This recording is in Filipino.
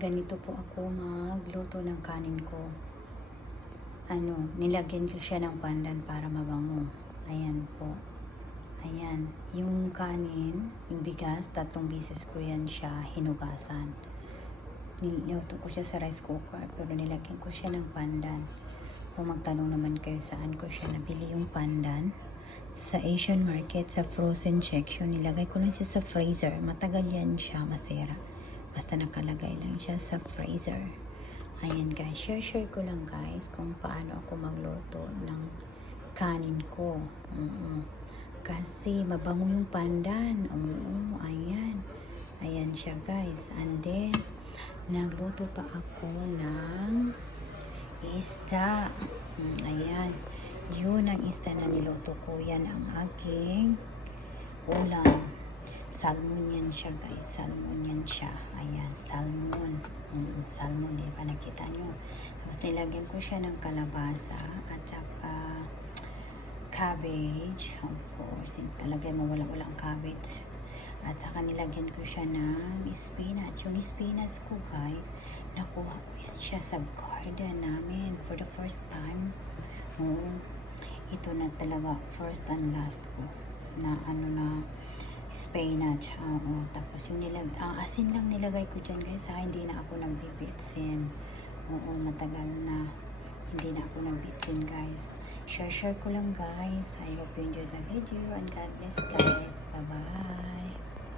Ganito po ako magluto ng kanin ko. Nilagyan ko siya ng pandan para mabango. Ayan po. Ayan. Yung kanin, yung bigas, 3 beses ko yan siya hinugasan. Niluto ko siya sa rice cooker, pero nilagyan ko siya ng pandan. Kung magtanong naman kayo saan ko siya nabili yung pandan, sa Asian market, sa frozen section, nilagay ko lang siya sa freezer. Matagal yan siya masira. Basta nakalagay lang siya sa freezer. Ayan guys, share ko lang guys kung paano ako magluto ng kanin ko. Kasi mabango yung pandan. Ayan. Ayan siya guys. And then, nagluto pa ako ng isda. Ayan. Yun ang isda na niluto ko. Yan ang aking ulam. Salmon yan siya guys. Salmon yan siya. Ayan. Salmon. Salmon. Diba nakita nyo? Tapos nilagyan ko siya ng kalabasa at saka cabbage. Of course. Talaga mawala-wala ang cabbage. At saka nilagyan ko siya ng spinach. Yung spinach ko guys, nakuha ko yan siya sa garden namin for the first time. Ito na talaga first and last ko na spinach. Tapos yung asin lang nilagay ko dyan guys ha. Hindi na ako nagbibitsin. Matagal na hindi na ako nagbitsin guys. Share ko lang guys. I hope you enjoyed my video and God bless guys. Bye bye.